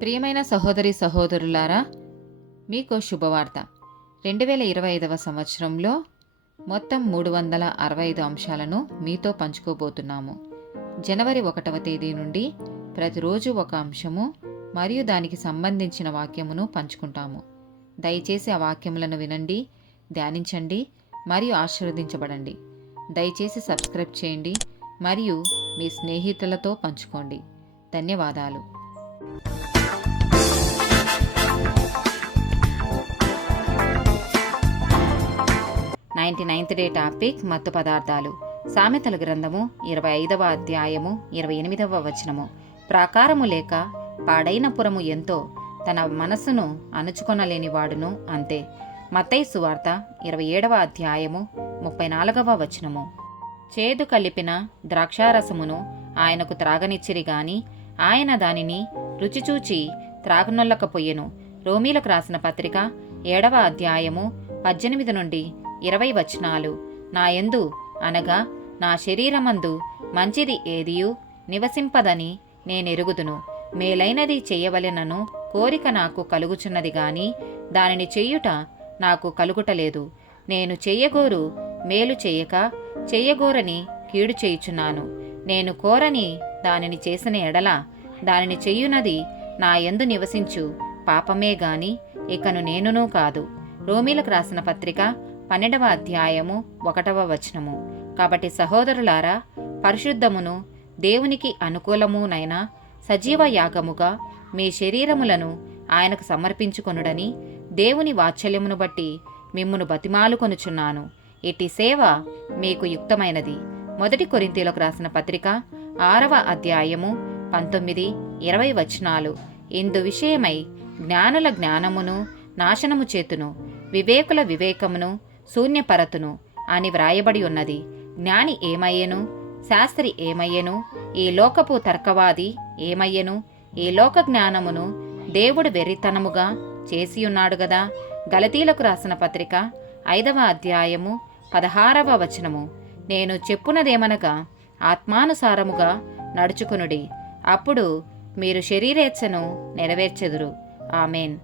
ప్రియమైన సహోదరి సహోదరులారా, మీకు శుభవార్త. 2025 సంవత్సరంలో మొత్తం 365 అంశాలను మీతో పంచుకోబోతున్నాము. జనవరి 1వ తేదీ నుండి ప్రతిరోజు ఒక అంశము మరియు దానికి సంబంధించిన వాక్యమును పంచుకుంటాము. దయచేసి ఆ వాక్యములను వినండి, ధ్యానించండి మరియు ఆశీర్వదించబడండి. దయచేసి సబ్స్క్రైబ్ చేయండి మరియు మీ స్నేహితులతో పంచుకోండి. ధన్యవాదాలు. 99th డే టాపిక్ మత్తు పదార్థాలు. సామెతల గ్రంథము 25వ అధ్యాయము 28వ వచనము. ప్రాకారము లేక పాడైన పురము ఎంతో, తన మనస్సును అణుచుకొనలేని వాడును అంతే. మత్తయి సువార్త 27వ అధ్యాయము 34వ వచనము. చేదు కలిపిన ద్రాక్షారసమును ఆయనకు త్రాగనిచ్చిరి గాని ఆయన దానిని రుచిచూచి త్రాగనొల్లకపోయెను. రోమీలకు రాసిన పత్రిక 7వ అధ్యాయము 18 నుండి 20 వచనాలు. నా యందు అనగా నా శరీరమందు మంచిది ఏదియు నివసింపదని నేనెరుగుదును. మేలైనది చెయ్యవలెనను కోరిక నాకు కలుగుచున్నది గాని దానిని చెయ్యుట నాకు కలుగుటలేదు. నేను చెయ్యగోరు మేలు చేయక చెయ్యగోరని కీడు చేయుచున్నాను. నేను కోరని దానిని చేసిన ఎడల దానిని చెయ్యునది నా యందు నివసించు పాపమే గాని ఇకను నేనునూ కాదు. రోమీలకు రాసిన పత్రిక 12వ అధ్యాయము 1వ వచనము. కాబట్టి సహోదరులారా, పరిశుద్ధమును దేవునికి అనుకూలమునైన సజీవ యాగముగా మీ శరీరములను ఆయనకు సమర్పించుకొనుడని దేవుని వాత్సల్యమును బట్టి మిమ్మును బతిమాలుకొనుచున్నాను. ఇట్టి సేవ మీకు యుక్తమైనది. 1 కొరింథీయులకు రాసిన పత్రిక 6వ అధ్యాయము 19-20 వచనాలు. ఇందు విషయమై జ్ఞానుల జ్ఞానమును నాశనము చేతును, వివేకుల వివేకమును శూన్యపరతును అని వ్రాయబడి ఉన్నది. జ్ఞాని ఏమయ్యెను? శాస్త్రి ఏమయ్యెను? ఈ లోకపు తర్కవాది ఏమయ్యెను? ఈ లోక జ్ఞానమును దేవుడు వెర్రితనముగా చేసియున్నాడు గదా. గలతీలకు రాసిన పత్రిక 5వ అధ్యాయము 16వ వచనము. నేను చెప్పునదేమనగా ఆత్మానుసారముగా నడుచుకునుడి, అప్పుడు మీరు శరీరేచ్ఛను నెరవేర్చెదురు. ఆమేన్.